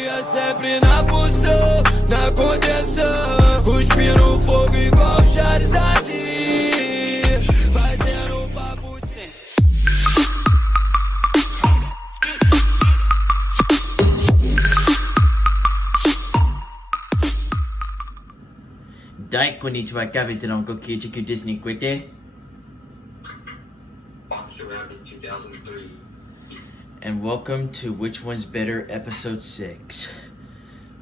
É sempre na função, na contenção. Cuspindo fogo igual Charizard. Fazendo um papo de... Dai, konnichiwa, Captain Kokichiku Disney Quite. Walked around in 2003. And welcome to Which One's Better episode 6.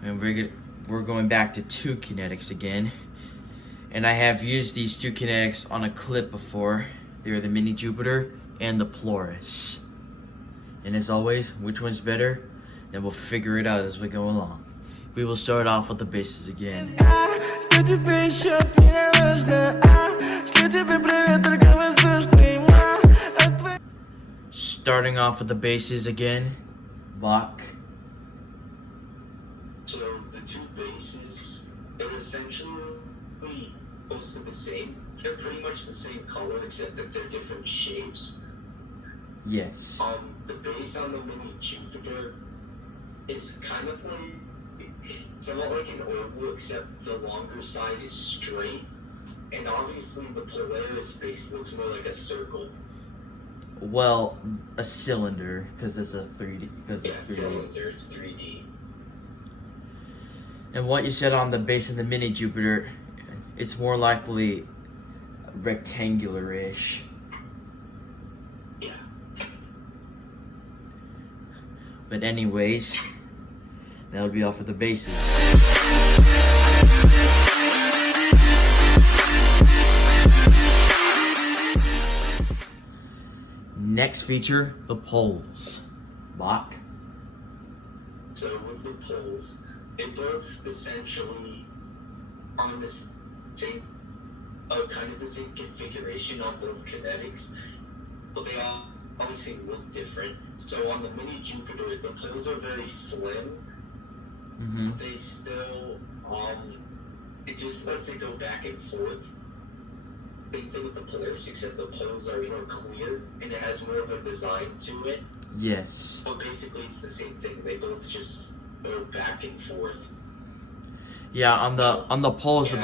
And we're going back to two kinetics again. And I have used these two kinetics on a clip before. They're the Mini Jupiter and the Polaris. And as always, which one's better? Then we'll figure it out as we go along. We will start off with the bases again. Starting off with the bases again, Bach. So the two bases, they're essentially most of the same. They're pretty much the same color except that they're different shapes. Yes. The base on the Mini Jupiter is kind of like somewhat like an oval, except the longer side is straight. And obviously the Polaris base looks more like a circle. Well, a cylinder, because it's a 3D. Cylinder, it's 3D. And what you said on the base of the Mini Jupiter, it's more likely rectangular-ish. Yeah. But anyways, that would be all for the bases. Next feature, the poles. Bach. So with the poles, they both essentially are the same, kind of the same configuration on both kinetics, but they all obviously look different. So on the Mini Jupiter, the poles are very slim. Mm-hmm. They still, it just lets it go back and forth. Same thing with the Polaris, except the poles are clear and it has more of a design to it. Yes. But basically, it's the same thing. They both just go back and forth. Yeah, on the poles of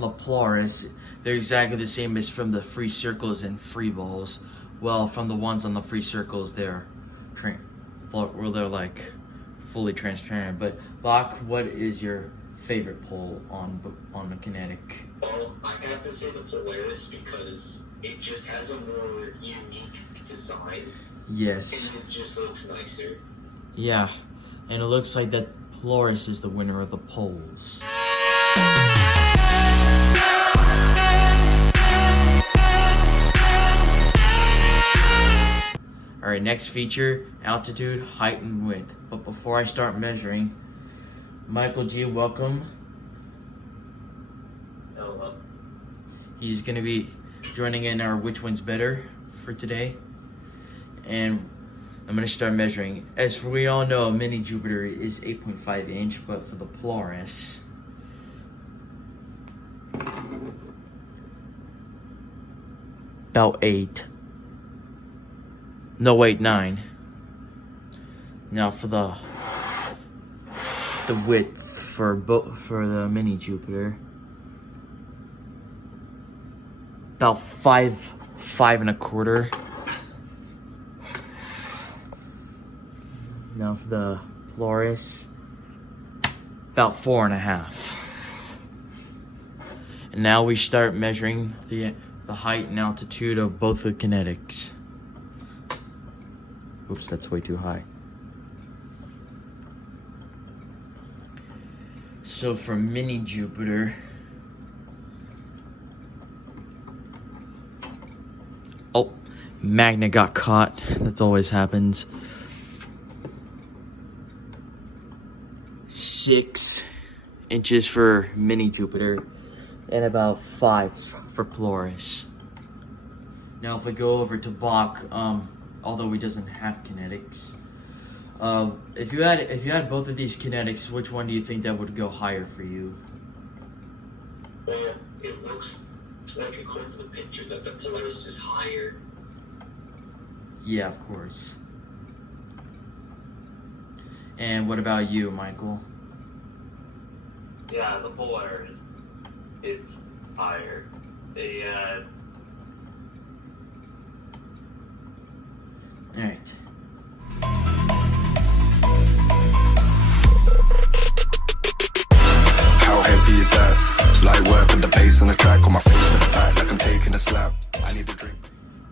the Polaris, they're exactly the same as from the free circles and free balls. Well, from the ones on the free circles, they're like fully transparent. But Bach, what is your favorite pole on the kinetic? Well, I have to say the Polaris because it just has a more unique design. Yes. And it just looks nicer. Yeah, and it looks like that Polaris is the winner of the polls. Alright, next feature, altitude, height, and width. But before I start measuring, Michael G, welcome. Hello. He's going to be joining in our Which One's Better for today. And I'm going to start measuring. As for we all know, Mini Jupiter is 8.5 inch, but for the Polaris, about 8. No, wait, 9. Now for the width for the Mini Jupiter, about 5.25. Now for the Polaris, about 4.5. And now we start measuring the height and altitude of both the kinetics. Oops, that's way too high. So for Mini Jupiter, oh, magnet got caught. That always happens. 6 inches for Mini Jupiter and about 5 for Polaris. Now if we go over to Bach, although he doesn't have kinetics, if you had both of these kinetics, which one do you think that would go higher for you? Well, it looks like according to the picture that the Polaris is higher. Yeah, of course. And what about you, Michael? Yeah, the Polaris. It's higher. Alright. How heavy is that? Light work with the bass on the track, on my face to the back like I'm taking a slap. I need a drink.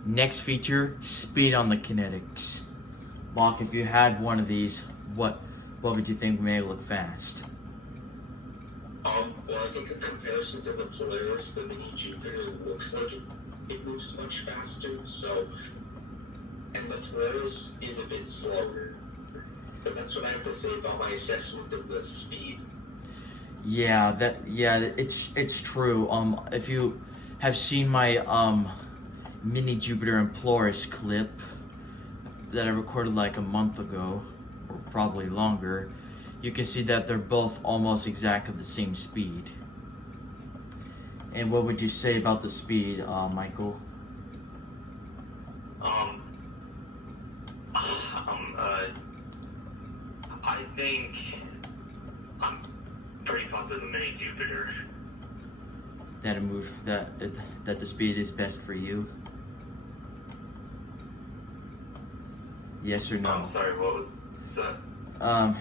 Next feature, speed on the kinetics. Bach, if you had one of these, what would you think made it look fast? Well, I think in comparison to the Polaris, the Mini Jupiter looks like it moves much faster, so... And the Polaris is a bit slower. But that's what I have to say about my assessment of the speed. Yeah, it's true. If you have seen my Mini Jupiter and Polaris clip that I recorded like a month ago, or probably longer, you can see that they're both almost exactly the same speed. And what would you say about the speed, Michael? I think I'm pretty positive the Mini Jupiter. That the speed is best for you? Yes or no? I'm sorry, what was that?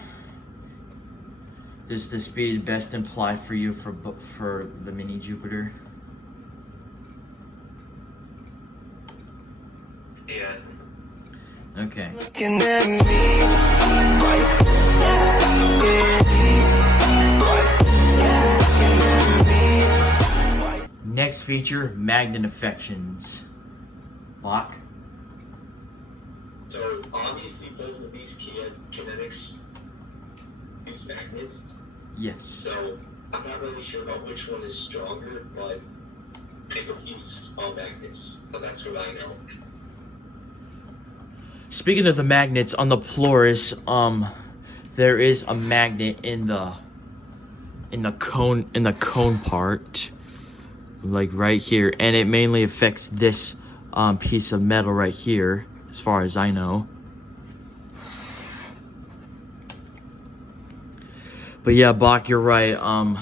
Does the speed best imply for you for the Mini Jupiter? Yes. Okay. Looking at me. Next feature, magnet affections. Bach? So, obviously both of these kinetics use magnets. Yes. So, I'm not really sure about which one is stronger, but they both use magnets. But that's what I know. Speaking of the magnets on the Polaris, there is a magnet in the cone part, like right here, and it mainly affects this piece of metal right here, as far as I know. But yeah, Bach, you're right. On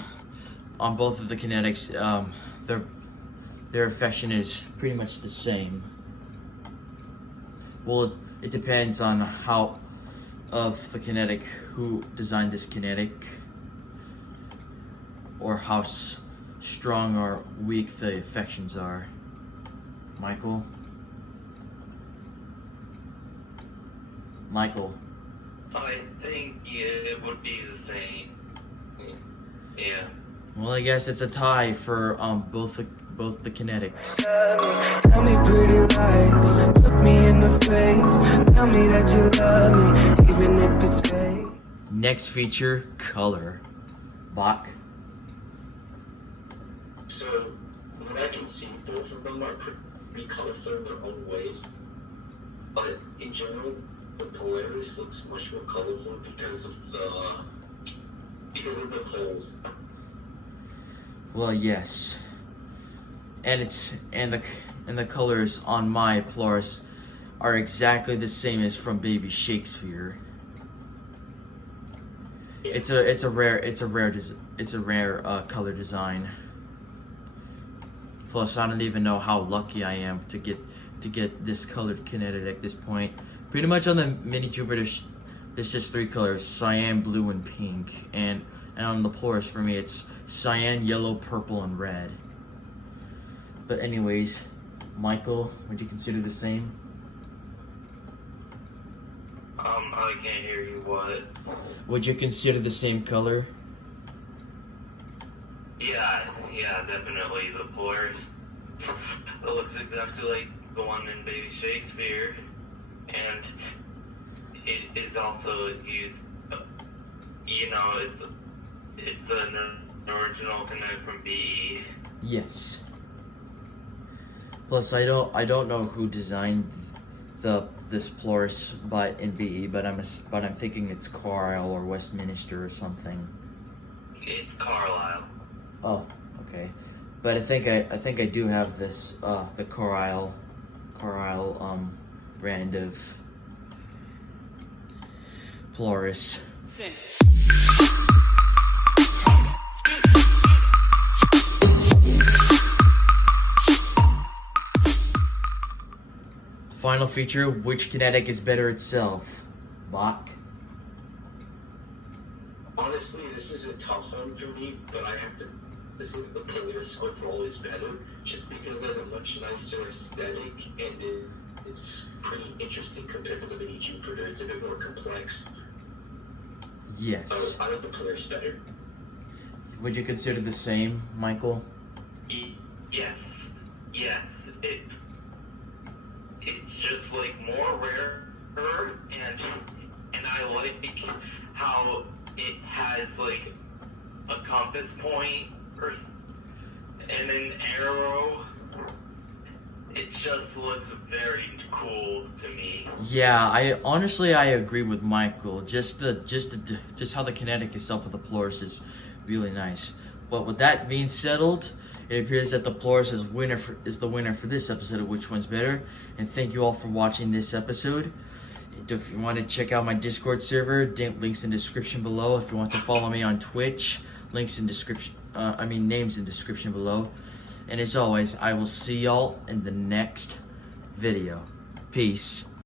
both of the kinetics, their affection is pretty much the same. Well, it depends on how of the kinetic, who designed this kinetic, or how strong or weak the affections are. Michael? Michael? I think it would be the same. Yeah. Well, I guess it's a tie for both the kinetics. Tell me pretty lies, look me in the face. Tell me that you love me, even if it's fake. Next feature, color. Bach? So, what I can see, both of them are pretty colorful in their own ways. But in general, the Polaris looks much more colorful because of the poles. Well, yes. And the colors on my Polaris are exactly the same as from Baby Shakespeare. It's a rare color design. Plus, I don't even know how lucky I am to get this colored kinetic at this point. Pretty much on the Mini Jupiter, there's just three colors: cyan, blue, and pink. And on the Polaris, for me, it's cyan, yellow, purple, and red. But anyways, Michael, would you consider the same? I can't hear you. What? Would you consider the same color? Yeah, definitely the Polaris. It looks exactly like the one in Baby Shakespeare, and it is also used. It's an original kinetic from BE. Yes. Plus, I don't know who designed this Polaris, but in BE, but I'm thinking it's Carlisle or Westminster or something. It's Carlisle. Oh, okay. But I think I do have this the Carlisle brand of Polaris. Final feature, which kinetic is better itself? Lock. Honestly, this is a tough one for me, but I have to say that the Polaris overall is better, just because it has a much nicer aesthetic and it's pretty interesting compared to the Mini Jupiter. It's a bit more complex. Yes. I like the Polaris better. Would you consider the same, Michael? Yes. It's just like more rare, and I like how it has like a compass point and an arrow. It just looks very cool to me. Yeah, I agree with Michael. Just how the kinetic itself of the Polaris is really nice. But with that being settled, it appears that the Polaris is the winner for this episode of Which One's Better. And thank you all for watching this episode. If you want to check out my Discord server, links in description below. If you want to follow me on Twitch, links in description. Names in description below. And as always, I will see y'all in the next video. Peace.